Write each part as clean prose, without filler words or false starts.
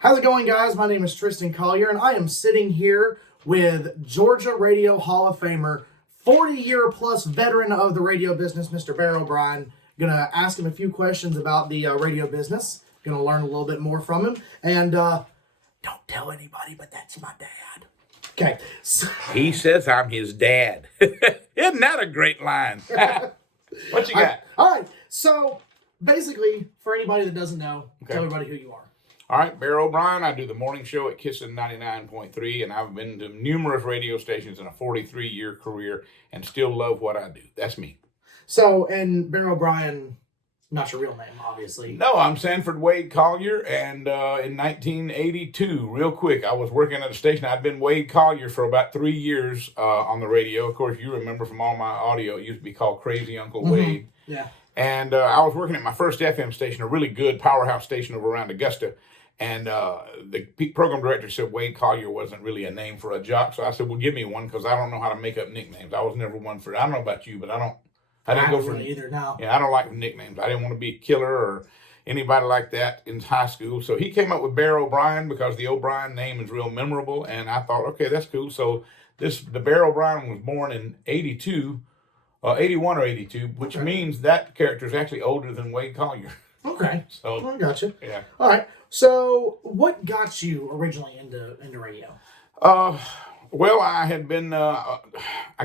How's it going, guys? My name is Tristan Collier, and I am sitting here with Georgia Radio Hall of Famer, 40-year-plus veteran of the radio business, Mr. Bear O'Brien. Gonna ask him a few questions about the radio business. Gonna learn a little bit more from him, and don't tell anybody, but that's my dad. Okay. So, He says I'm his dad. Isn't that a great line? What you got? all right. So basically, for anybody that doesn't know, tell everybody who you are. All right, Bear O'Brien. I do the morning show at Kissin 99.3, and I've been to numerous radio stations in a 43-year career and still love what I do. That's me. So, and Bear O'Brien, not your real name, obviously. No, I'm Sanford Wade Collier, and in 1982, real quick, I was working at a station. I'd been Wade Collier for about 3 years on the radio. Of course, you remember from all my audio, it used to be called Crazy Uncle Wade. Yeah. And I was working at my first FM station, a really good powerhouse station over around Augusta. And the program director said Wade Collier wasn't really a name for a jock. So I said, well, give me one, because I don't know how to make up nicknames. I was never one for it. I don't know about you, but I didn't go for really either now. Yeah, I don't like nicknames. I didn't want to be a killer or anybody like that in high school. So he came up with Bear O'Brien because the O'Brien name is real memorable. And I thought, okay, that's cool. So the Bear O'Brien was born in 81 or 82, which means that character is actually older than Wade Collier. Okay. So I gotcha. Yeah. All right. So what got you originally into radio? Well, I had been, I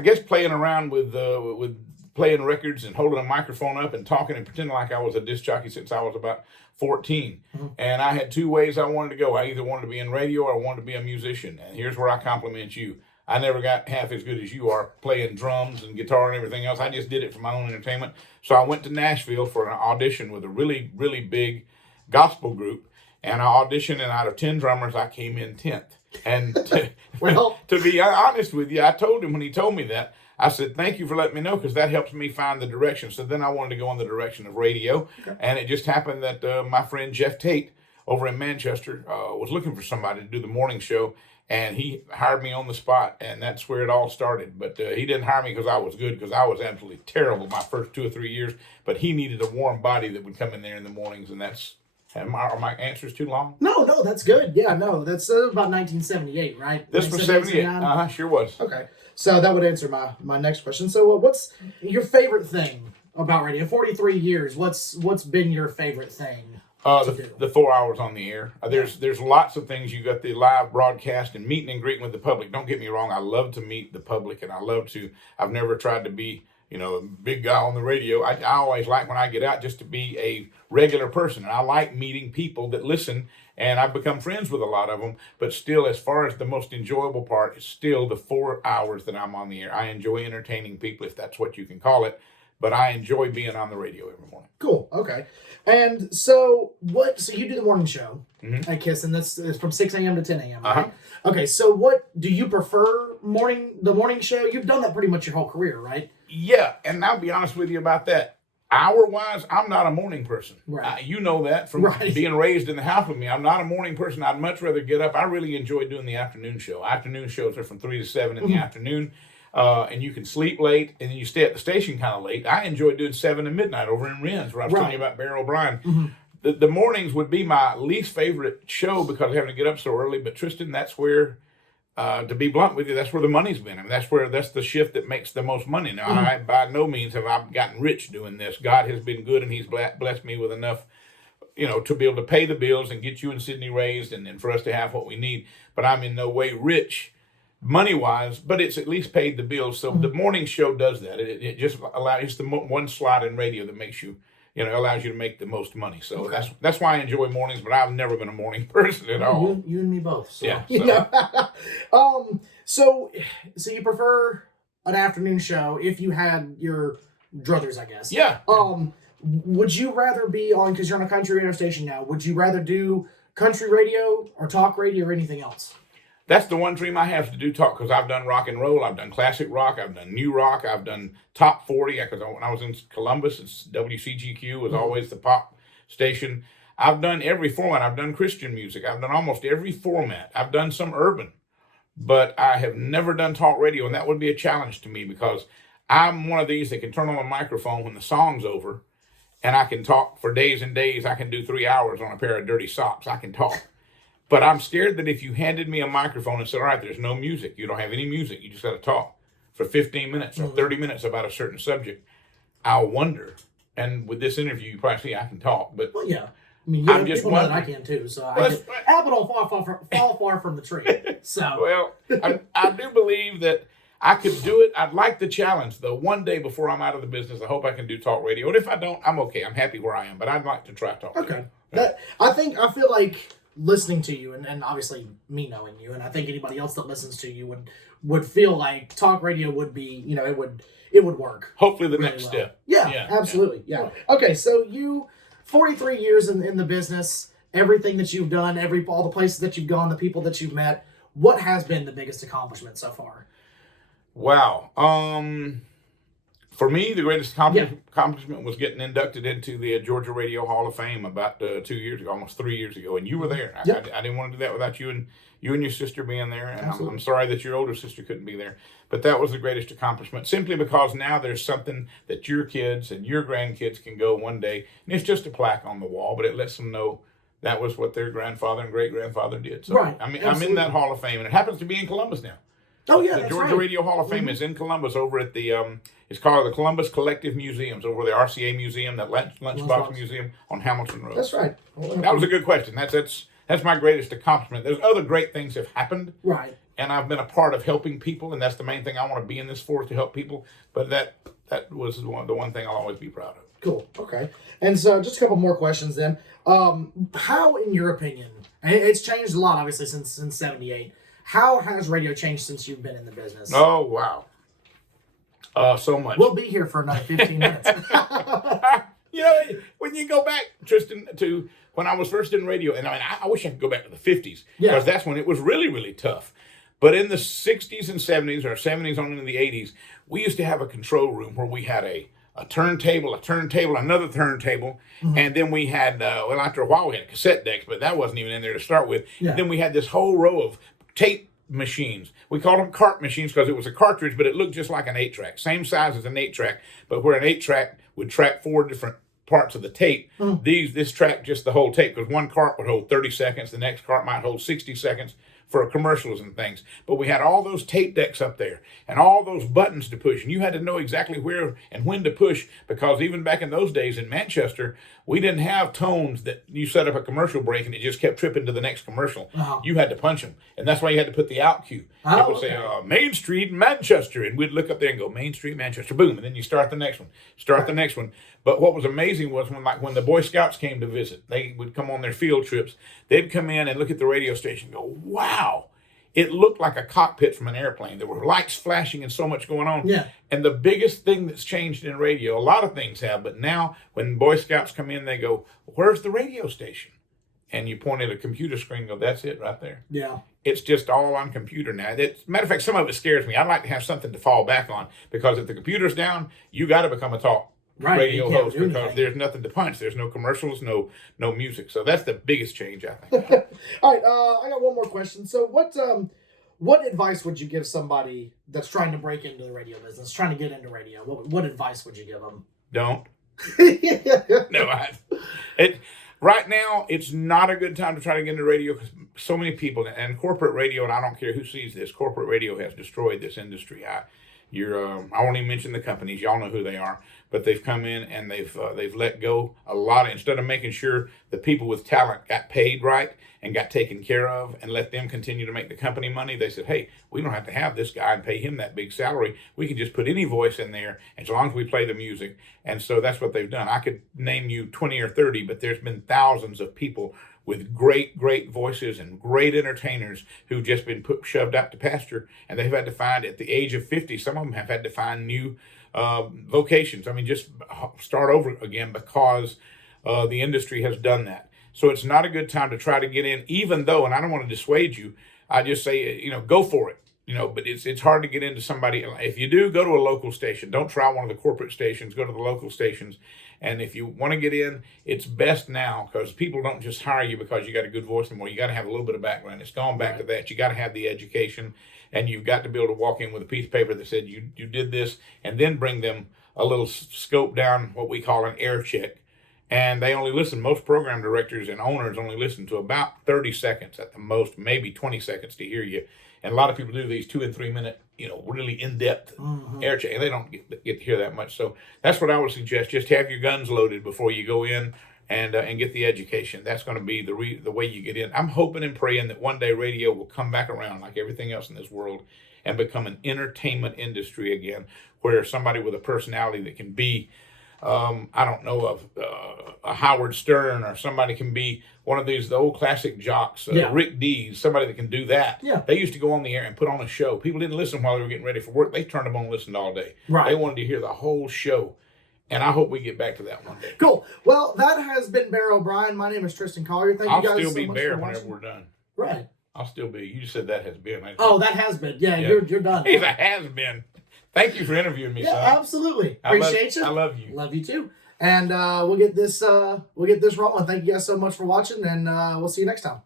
guess, playing around with playing records and holding a microphone up and talking and pretending like I was a disc jockey since I was about 14. Mm-hmm. And I had two ways I wanted to go. I either wanted to be in radio or I wanted to be a musician. And here's where I compliment you. I never got half as good as you are playing drums and guitar and everything else. I just did it for my own entertainment. So I went to Nashville for an audition with a really, really big gospel group. And I auditioned, and out of 10 drummers, I came in 10th. And to be honest with you, I told him when he told me that, I said, thank you for letting me know, because that helps me find the direction. So then I wanted to go in the direction of radio. Okay. And it just happened that my friend Jeff Tate over in Manchester was looking for somebody to do the morning show. And he hired me on the spot, and that's where it all started. But he didn't hire me because I was good, because I was absolutely terrible my first 2 or 3 years. But he needed a warm body that would come in there in the mornings, and that's... Are my answers too long? No, that's good. Yeah, no, that's about 1978, right? This was 78. Sure was. Okay, so that would answer my next question. So what's your favorite thing about radio? 43 years, what's been your favorite thing? The 4 hours on the air. There's lots of things. You got the live broadcast and meeting and greeting with the public. Don't get me wrong. I love to meet the public, and I've never tried to be, a big guy on the radio. I always like when I get out just to be a regular person. And I like meeting people that listen, and I've become friends with a lot of them. But still, as far as the most enjoyable part is still the 4 hours that I'm on the air. I enjoy entertaining people, if that's what you can call it. But I enjoy being on the radio every morning. Cool. Okay. And so you do the morning show at Kiss, and that's from 6 a.m. to 10 a.m., right? Okay. So what do you prefer the morning show? You've done that pretty much your whole career, right? Yeah. And I'll be honest with you about that. Hour-wise, I'm not a morning person. Right. You know that from being raised in the house with me. I'm not a morning person. I'd much rather get up. I really enjoy doing the afternoon show. Afternoon shows are from 3 to 7 in the afternoon. And you can sleep late, and then you stay at the station kind of late. I enjoy doing 7 to midnight over in Rennes, where I was telling you about Bear O'Brien. Mm-hmm. The mornings would be my least favorite show because of having to get up so early. But Tristan, that's where, to be blunt with you, that's where the money's been. I mean, that's the shift that makes the most money. Now, I by no means have I gotten rich doing this. God has been good, and He's blessed me with enough, to be able to pay the bills and get you and Sydney raised, and for us to have what we need. But I'm in no way rich money-wise, but it's at least paid the bills. So the morning show does that. It just allows, it's the one slot in radio that makes you, allows you to make the most money. So that's why I enjoy mornings, but I've never been a morning person at all. You and me both. So. Yeah. So. So you prefer an afternoon show if you had your druthers, I guess. Yeah. Would you rather be on, because you're on a country radio station now, would you rather do country radio or talk radio or anything else? That's the one dream I have, to do talk, because I've done rock and roll, I've done classic rock, I've done new rock, I've done top 40, because when I was in Columbus, WCGQ was always the pop station. I've done every format. I've done Christian music. I've done almost every format. I've done some urban, but I have never done talk radio, and that would be a challenge to me, because I'm one of these that can turn on a microphone when the song's over, and I can talk for days and days. I can do 3 hours on a pair of dirty socks. I can talk. But I'm scared that if you handed me a microphone and said, all right, there's no music, you don't have any music, you just got to talk for 15 minutes or 30 minutes about a certain subject, I'll wonder. And with this interview, you probably see I can talk, but Well, yeah. I mean, I'm just people know that I wondering. can too. So Well, apple don't fall far from the tree. So well, I do believe that I could do it. I'd like the challenge, though. One day before I'm out of the business, I hope I can do talk radio. And if I don't, I'm okay. I'm happy where I am. But I'd like to try talk okay. radio. I feel like listening to you, and obviously me knowing you, and I think anybody else that listens to you would feel like talk radio would be, it would work. Hopefully, the really next well. step. Yeah, absolutely. Yeah. Okay, so you 43 years in the business, everything that you've done, all the places that you've gone, the people that you've met. What has been the biggest accomplishment so far? Wow. For me, the greatest accomplishment was getting inducted into the Georgia Radio Hall of Fame about 2 years ago, almost 3 years ago, and you were there. Yep. I didn't want to do that without you and your sister being there, and Absolutely. I'm sorry that your older sister couldn't be there. But that was the greatest accomplishment, simply because now there's something that your kids and your grandkids can go one day, and it's just a plaque on the wall, but it lets them know that was what their grandfather and great-grandfather did. So, Right. I mean, Absolutely. I'm in that Hall of Fame, and it happens to be in Columbus now. Oh yeah, The that's Georgia right. Radio Hall of Fame is in Columbus over at the, it's called the Columbus Collective Museums, over the RCA Museum, that Lunchbox Museum on Hamilton Road. That's right. That was a good question. That's my greatest accomplishment. There's other great things that have happened, Right. and I've been a part of helping people, and that's the main thing I want to be in this for, to help people. But that was the one thing I'll always be proud of. Cool. Okay. And so just a couple more questions then. How, in your opinion, and it's changed a lot, obviously, since 78. How has radio changed since you've been in the business? Oh, wow. So much. We'll be here for another 15 minutes. When you go back, Tristan, to when I was first in radio, and I wish I could go back to the 50s, Yeah. because that's when it was really, really tough. But in the 60s and 70s, or 70s on into the 80s, we used to have a control room where we had a turntable, another turntable, and then we had, after a while we had cassette decks, but that wasn't even in there to start with. Yeah. Then we had this whole row of tape machines. We called them cart machines because it was a cartridge, but it looked just like an 8-track. Same size as an 8-track, but where an 8-track would track 4 different parts of the tape, this tracked just the whole tape, because one cart would hold 30 seconds, the next cart might hold 60 seconds for commercials and things. But we had all those tape decks up there and all those buttons to push, and you had to know exactly where and when to push, because even back in those days in Manchester, we didn't have tones that you set up a commercial break and it just kept tripping to the next commercial. You had to punch them, and that's why you had to put the out cue. It would say Main Street, Manchester, and we'd look up there and go Main Street, Manchester, boom, and then you start the next one, the next one. But what was amazing was when the Boy Scouts came to visit, they would come on their field trips. They'd come in and look at the radio station and go, wow, it looked like a cockpit from an airplane. There were lights flashing and so much going on. Yeah. And the biggest thing that's changed in radio, a lot of things have, but now when Boy Scouts come in, they go, where's the radio station? And you point at a computer screen and go, that's it right there. Yeah. It's just all on computer now. Matter of fact, some of it scares me. I'd like to have something to fall back on, because if the computer's down, you got to become a talk radio you can't host, do because anything. there's nothing to punch. There's no commercials, no music. So that's the biggest change, I think. All right. I got one more question. So what advice would you give somebody that's trying to break into the radio business, trying to get into radio? What advice would you give them? Don't. Yeah. No, right now, it's not a good time to try to get into radio, because so many people, and corporate radio, and I don't care who sees this, corporate radio has destroyed this industry. I won't even mention the companies. Y'all know who they are, but they've come in and they've let go a lot instead of making sure the people with talent got paid right and got taken care of and let them continue to make the company money. They said, hey, we don't have to have this guy and pay him that big salary. We can just put any voice in there as long as we play the music. And so that's what they've done. I could name you 20 or 30, but there's been thousands of people with great voices and great entertainers who've just been shoved out to pasture, and they've had to find, at the age of 50, some of them have had to find new vocations. I mean, just start over again, because the industry has done that. So it's not a good time to try to get in, even though, and I don't want to dissuade you, I just say, go for it. But it's hard to get into somebody. If you do, go to a local station. Don't try one of the corporate stations. Go to the local stations. And if you want to get in, it's best now, because people don't just hire you because you got a good voice anymore. You got to have a little bit of background. It's gone back to that. You got to have the education, and you've got to be able to walk in with a piece of paper that said you did this, and then bring them a little scope down, what we call an air check. And they only listen, most program directors and owners only listen to about 30 seconds at the most, maybe 20 seconds to hear you. And a lot of people do these 2 and 3 minute, really in-depth air check, and they don't get to hear that much. So that's what I would suggest. Just have your guns loaded before you go in and get the education. That's going to be the way you get in. I'm hoping and praying that one day radio will come back around like everything else in this world and become an entertainment industry again, where somebody with a personality that can be, I don't know, of a Howard Stern, or somebody can be one of the old classic jocks, Rick Dees, somebody that can do that. Yeah. They used to go on the air and put on a show. People didn't listen while they were getting ready for work. They turned them on and listened all day. Right. They wanted to hear the whole show. And I hope we get back to that one day. Cool. Well, that has been Bear O'Brien. My name is Tristan Collier. Thank you guys so much. I'll still be Bear for whenever watching. we're done. Right. I'll still be. You said that has been. Oh, that has been. Yeah. You're done. It has been. Thank you for interviewing me, Yeah, son. absolutely. Appreciate you. I love you. Love you too. And we'll get this rolling. Thank you guys so much for watching, and we'll see you next time.